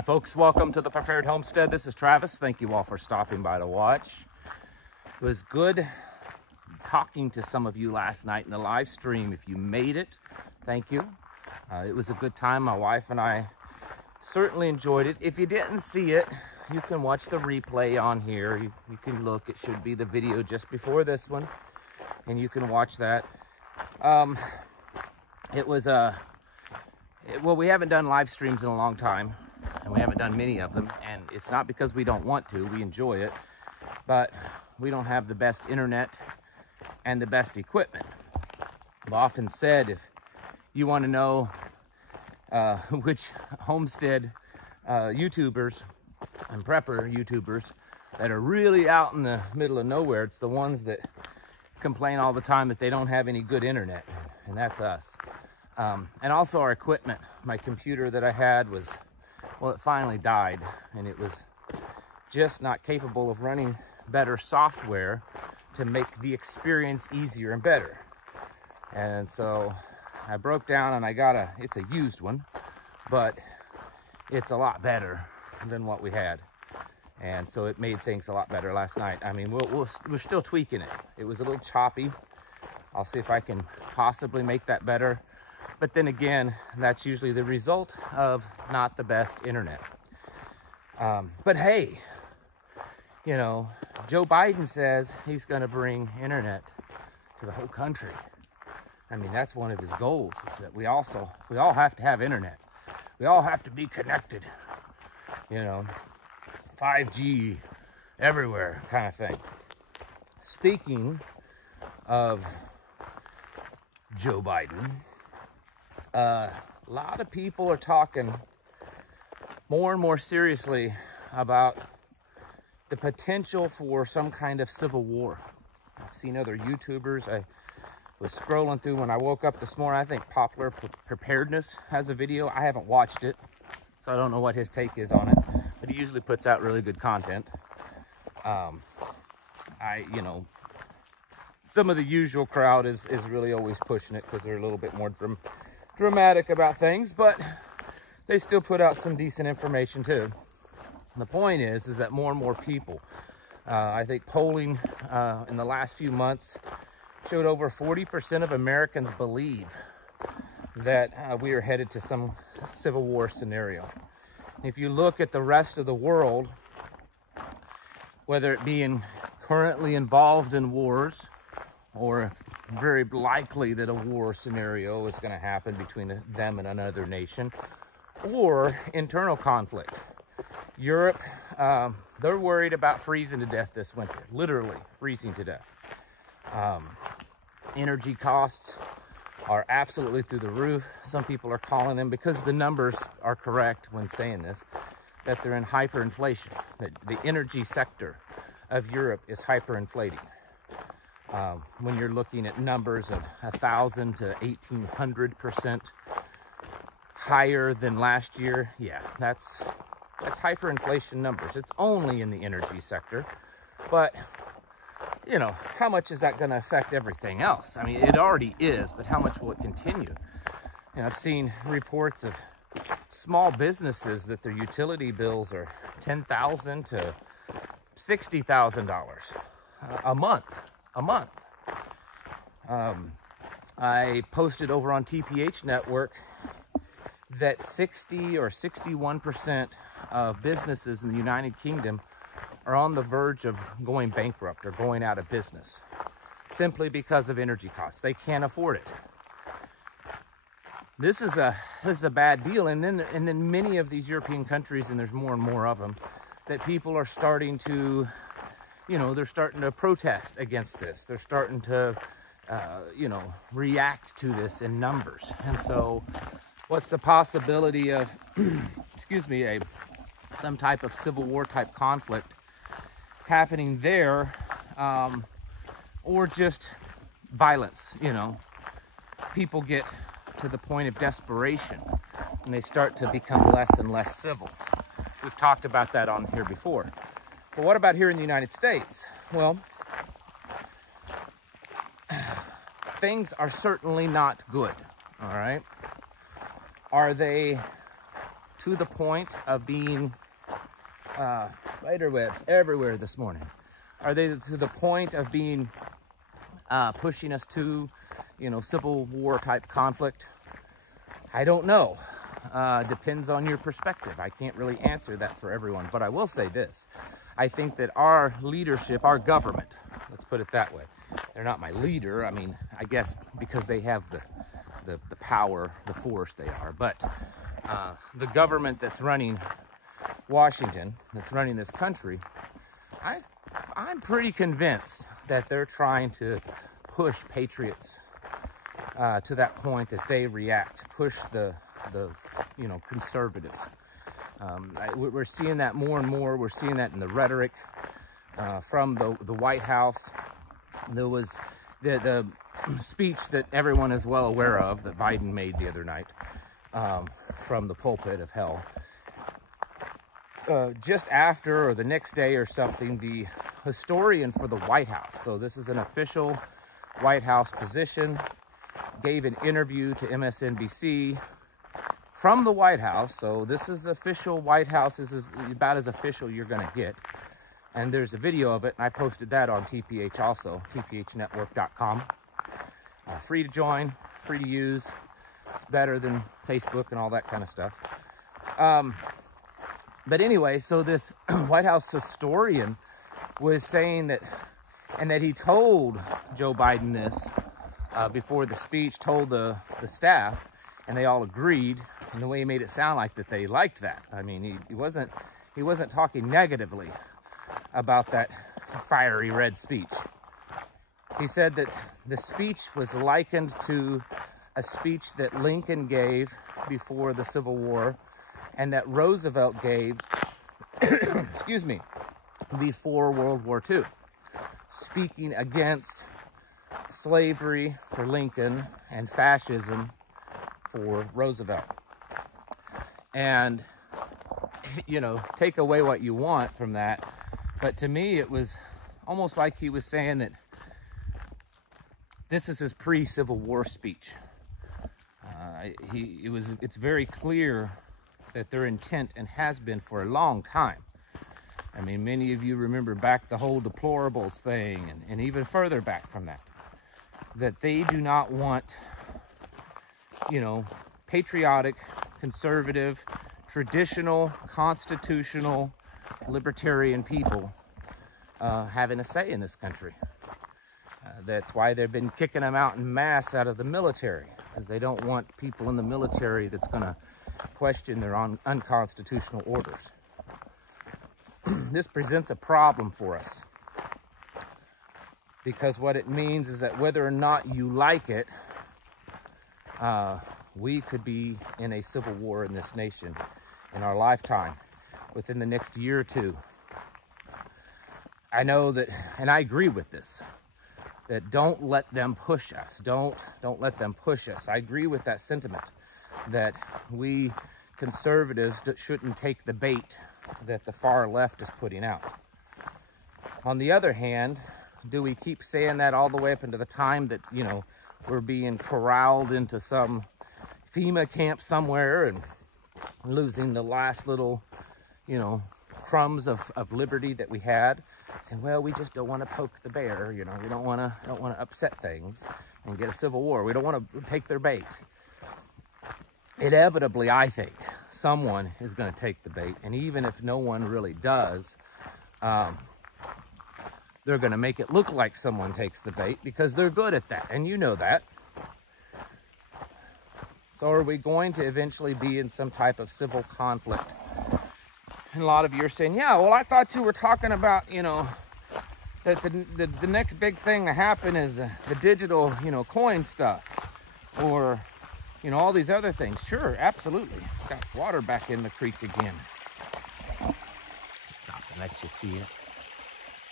Hi folks, welcome to the Prepared Homestead. This is Travis. Thank you all for stopping by to watch. It was good talking to some of you last night in the live stream. If you made it, thank you. It was a good time. My wife and I certainly enjoyed it. If you didn't see it, you can watch the replay on here. You can look, it should be the video just before this one, and you can watch that. It was well, we haven't done live streams in a long time, and we haven't done many of them, and it's not because we don't want to. We enjoy it, but we don't have the best internet and the best equipment. I've often said, if you want to know which homestead YouTubers and prepper YouTubers that are really out in the middle of nowhere, it's the ones that complain all the time that they don't have any good internet, and that's us. And also our equipment. My computer that I had was, well, it finally died, and it was just not capable of running better software to make the experience easier and better. And so I broke down and I got it's a used one, but it's a lot better than what we had. And so it made things a lot better last night. I mean, we're still tweaking it. It was a little choppy. I'll see if I can possibly make that better. But then again, that's usually the result of not the best internet. But hey, you know, Joe Biden says he's going to bring internet to the whole country. I mean, that's one of his goals, is that we all have to have internet. We all have to be connected, you know, 5G everywhere kind of thing. Speaking of Joe Biden, a lot of people are talking more and more seriously about the potential for some kind of civil war. I've seen other YouTubers. I was scrolling through when I woke up this morning. I think Popular Preparedness has a video. I haven't watched it, so I don't know what his take is on it, but he usually puts out really good content. You know, some of the usual crowd is really always pushing it because they're a little bit more dramatic about things, but they still put out some decent information too. The point is that more and more people, I think polling in the last few months showed over 40% of Americans believe that we are headed to some civil war scenario. If you look at the rest of the world, whether it be currently involved in wars, or very likely that a war scenario is going to happen between them and another nation, or internal conflict. Europe, they're worried about freezing to death this winter, literally freezing to death. Energy costs are absolutely through the roof. Some people are calling them, because the numbers are correct when saying this, that they're in hyperinflation. That the energy sector of Europe is hyperinflating. When you're looking at numbers of 1,000 to 1,800% higher than last year, yeah, that's hyperinflation numbers. It's only in the energy sector, but you know, how much is that going to affect everything else? I mean, it already is, but how much will it continue? And I've seen reports of small businesses that their utility bills are $10,000 to $60,000 a month. I posted over on TPH Network that 60 or 61% of businesses in the United Kingdom are on the verge of going bankrupt or going out of business simply because of energy costs. They can't afford it. This is a bad deal. And then many of these European countries, and there's more and more of them, that people are starting to, you know, they're starting to protest against this. They're starting to, you know, react to this in numbers. And so what's the possibility of, excuse me, some type of civil war type conflict happening there, or just violence? You know, people get to the point of desperation and they start to become less and less civil. We've talked about that on here before. But what about here in the United States? Well, things are certainly not good, all right? Are they to the point of being spider webs everywhere this morning? Are they to the point of being pushing us to, Civil War type conflict? I don't know. Depends on your perspective. I can't really answer that for everyone, but I will say this. I think that our leadership, our government, let's put it that way. They're not my leader. I mean, I guess because they have the power, the force they are. But the government that's running Washington, that's running this country, I'm pretty convinced that they're trying to push patriots to that point that they react, push the conservatives. We're seeing that more and more. We're seeing that in the rhetoric from the White House. There was the speech that everyone is well aware of that Biden made the other night from the pulpit of hell. Just after or the next day or something, the historian for the White House, so this is an official White House position, gave an interview to MSNBC from the White House. So this is official White House. This is about as official you're going to get. And there's a video of it, and I posted that on TPH also, tphnetwork.com. Free to join, free to use. It's better than Facebook and all that kind of stuff. But anyway, so this White House historian was saying that, and that he told Joe Biden this before the speech, told the staff, and they all agreed. And the way he made it sound like that they liked that. I mean, he wasn't talking negatively about that fiery red speech. He said that the speech was likened to a speech that Lincoln gave before the Civil War and that Roosevelt gave, excuse me, before World War II, speaking against slavery for Lincoln and fascism for Roosevelt. And, take away what you want from that. But to me, it was almost like he was saying that this is his pre-Civil War speech. It's very clear that their intent, and has been for a long time. I mean, many of you remember back the whole deplorables thing, and even further back from that, that they do not want, patriotic, conservative, traditional, constitutional, libertarian people having a say in this country. That's why they've been kicking them out en masse out of the military, because they don't want people in the military that's going to question their unconstitutional orders. This presents a problem for us, because what it means is that whether or not you like it, we could be in a civil war in this nation in our lifetime within the next year or two. I know that, and I agree with this, that don't let them push us. Don't let them push us. I agree with that sentiment, that we conservatives shouldn't take the bait that the far left is putting out. On the other hand, do we keep saying that all the way up into the time that, we're being corralled into some FEMA camp somewhere and losing the last little, crumbs of liberty that we had? And well, we just don't want to poke the bear, we don't want to upset things and get a civil war. We don't want to take their bait. Inevitably, I think someone is going to take the bait, and even if no one really does, they're going to make it look like someone takes the bait, because they're good at that, and you know that. So are we going to eventually be in some type of civil conflict? And a lot of you are saying, yeah, well, I thought you were talking about, that the next big thing to happen is the digital, coin stuff, or, all these other things. Sure, absolutely. Got water back in the creek again. Stop and let you see it.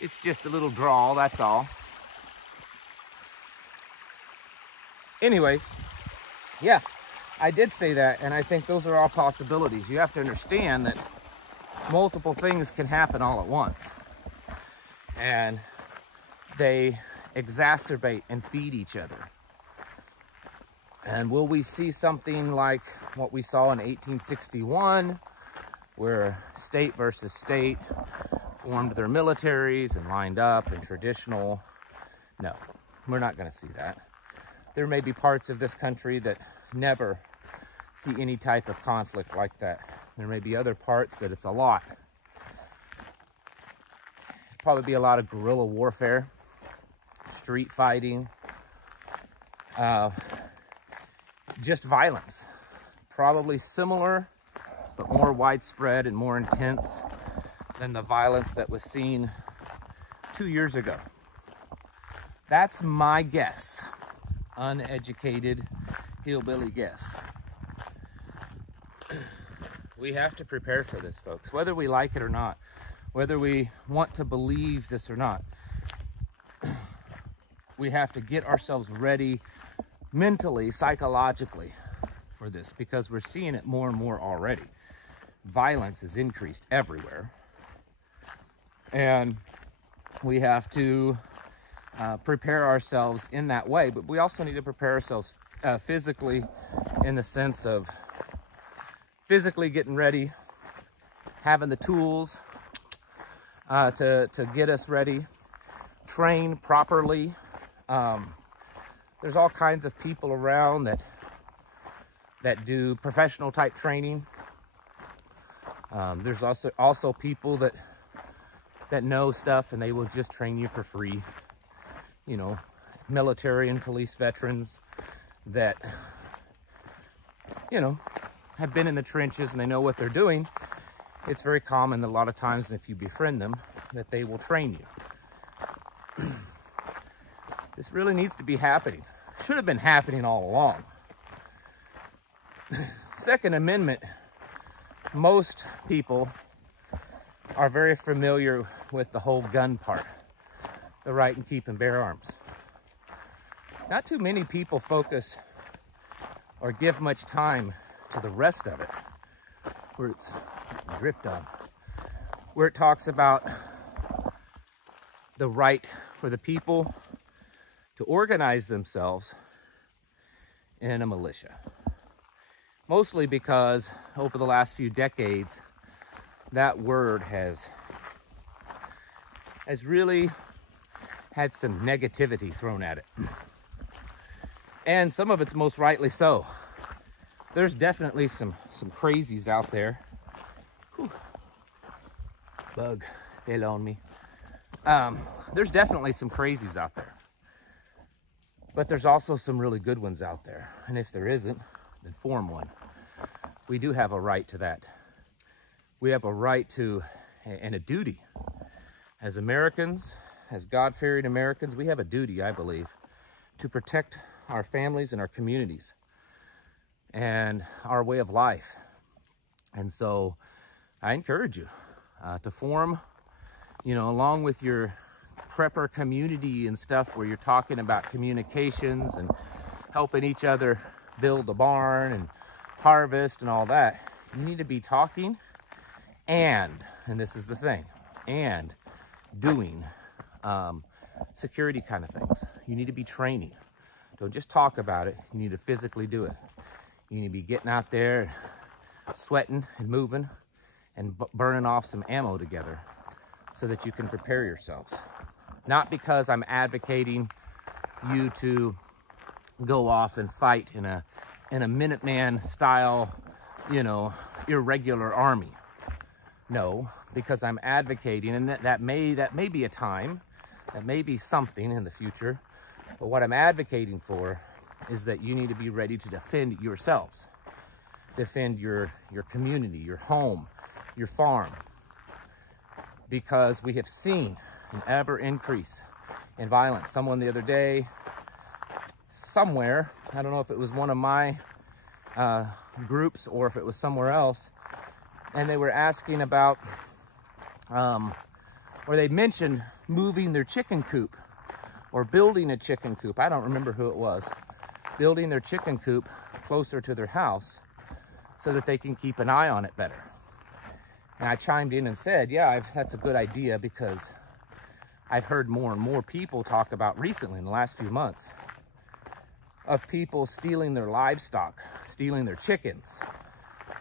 It's just a little drawl, that's all. Anyways, yeah, I did say that, and I think those are all possibilities. You have to understand that multiple things can happen all at once, and they exacerbate and feed each other. And will we see something like what we saw in 1861, where state versus state formed their militaries and lined up in traditional. No, we're not going to see that. There may be parts of this country that never see any type of conflict like that. There may be other parts that it's a lot. Probably be a lot of guerrilla warfare, street fighting, just violence. Probably similar, but more widespread and more intense than the violence that was seen 2 years ago. That's my guess. Uneducated hillbilly guess. We have to prepare for this, folks, whether we like it or not, whether we want to believe this or not. We have to get ourselves ready mentally, psychologically for this, because we're seeing it more and more already. Violence is increased everywhere, and we have to prepare ourselves in that way. But we also need to prepare ourselves physically, in the sense of physically getting ready, having the tools to get us ready, train properly. There's all kinds of people around that do professional type training. There's also people that know stuff, and they will just train you for free. You know, military and police veterans that, you know, have been in the trenches and they know what they're doing. It's very common that a lot of times, if you befriend them, that they will train you. This really needs to be happening. Should have been happening all along. Second Amendment, most people are very familiar with the whole gun part, the right in keep and bear arms. Not too many people focus or give much time to the rest of it, where it's dripped on, where it talks about the right for the people to organize themselves in a militia. Mostly because over the last few decades, that word has really had some negativity thrown at it. And some of it's most rightly so. There's definitely some crazies out there. Whew. Bug fell on me. There's definitely some crazies out there. But there's also some really good ones out there. And if there isn't, then form one. We do have a right to that. We have a right to, and a duty. As Americans, as God-fearing Americans, we have a duty, I believe, to protect our families and our communities and our way of life. And so I encourage you to form, you know, along with your prepper community and stuff, where you're talking about communications and helping each other build the barn and harvest and all that. You need to be talking and this is the thing, and doing security kind of things. You need to be training. Don't just talk about it. You need to physically do it. You need to be getting out there, sweating and moving and burning off some ammo together so that you can prepare yourselves. Not because I'm advocating you to go off and fight in a Minuteman style, you know, irregular army. No, because I'm advocating, and that may be a time, that may be something in the future, but what I'm advocating for is that you need to be ready to defend yourselves, defend your community, your home, your farm, because we have seen an ever increase in violence. Someone the other day, somewhere, I don't know if it was one of my groups or if it was somewhere else, and they were asking about, or they mentioned moving their chicken coop or building a chicken coop. I don't remember who it was. Building their chicken coop closer to their house so that they can keep an eye on it better. And I chimed in and said, yeah, that's a good idea, because I've heard more and more people talk about recently in the last few months of people stealing their livestock, stealing their chickens,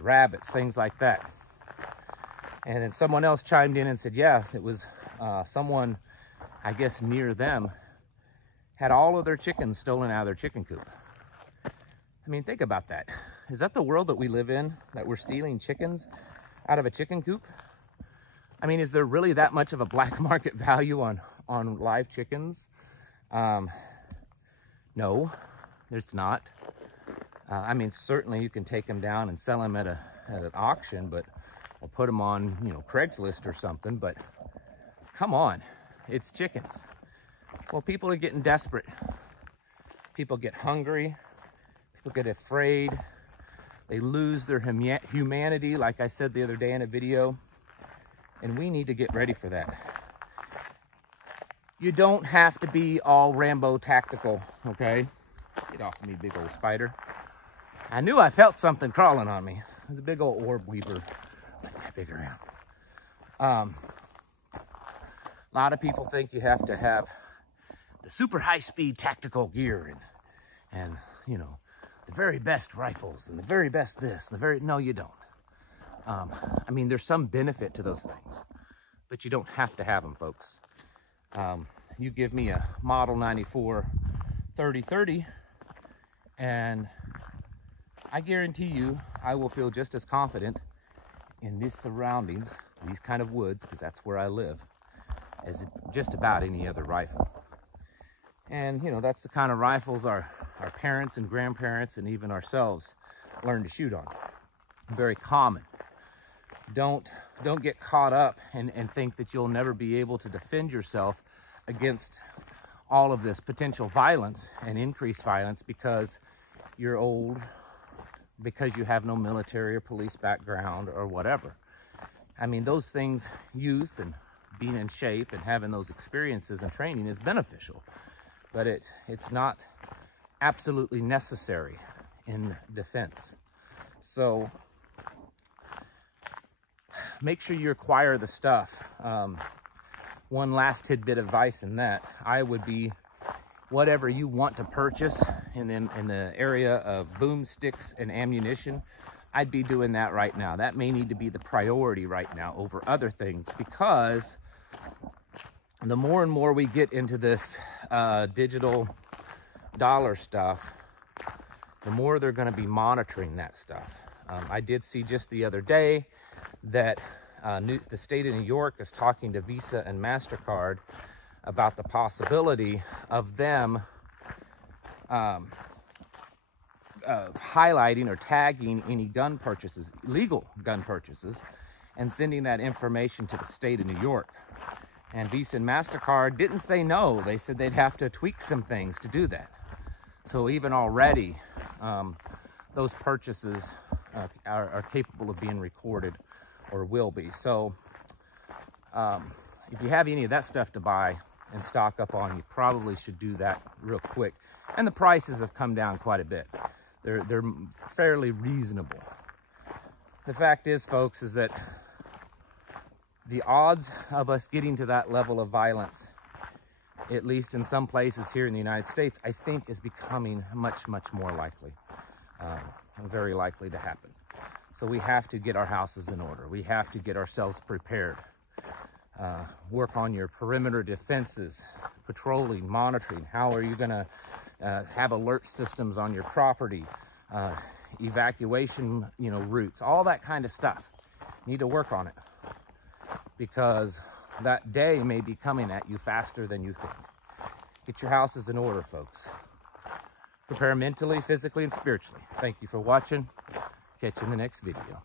rabbits, things like that. And then someone else chimed in and said, yeah, it was someone, I guess near them, had all of their chickens stolen out of their chicken coop. I mean, think about that. Is that the world that we live in, that we're stealing chickens out of a chicken coop? I mean, is there really that much of a black market value on live chickens? No, there's not. I mean, certainly you can take them down and sell them at an auction, but or put them on, you know, Craigslist or something. But come on, it's chickens. Well, people are getting desperate. People get hungry. People get afraid. They lose their humanity, like I said the other day in a video. And we need to get ready for that. You don't have to be all Rambo tactical, okay? Get off of me, big old spider. I knew I felt something crawling on me. It was a big old orb weaver. Like that big around. A lot of people think you have to have the super high-speed tactical gear and you know, the very best rifles and the very best this, no, you don't. I mean, there's some benefit to those things, but you don't have to have them, folks. You give me a Model 94 30-30 and I guarantee you I will feel just as confident in these surroundings, these kind of woods, because that's where I live, as just about any other rifle. And you know, that's the kind of rifles our parents and grandparents and even ourselves learned to shoot on. Very common. Don't get caught up and think that you'll never be able to defend yourself against all of this potential violence and increased violence because you're old, because you have no military or police background or whatever. I mean, those things, youth and being in shape and having those experiences and training is beneficial, but it's not absolutely necessary in defense. So make sure you acquire the stuff. One last tidbit of advice in that, I would be, whatever you want to purchase in the area of boomsticks and ammunition, I'd be doing that right now. That may need to be the priority right now over other things, because the more and more we get into this digital dollar stuff, the more they're going to be monitoring that stuff. I did see just the other day that the state of New York is talking to Visa and MasterCard about the possibility of them highlighting or tagging any gun purchases, illegal gun purchases, and sending that information to the state of New York. And Visa and MasterCard didn't say no. They said they'd have to tweak some things to do that. So even already, those purchases are capable of being recorded, or will be. So if you have any of that stuff to buy and stock up on, you probably should do that real quick. And the prices have come down quite a bit. They're fairly reasonable. The fact is, folks, is that the odds of us getting to that level of violence, at least in some places here in the United States, I think is becoming much, much more likely, very likely to happen. So we have to get our houses in order. We have to get ourselves prepared. Work on your perimeter defenses, patrolling, monitoring. How are you gonna have alert systems on your property, evacuation, routes, all that kind of stuff. You need to work on it, because that day may be coming at you faster than you think. Get your houses in order, folks. Prepare mentally, physically, and spiritually. Thank you for watching. Catch you in the next video.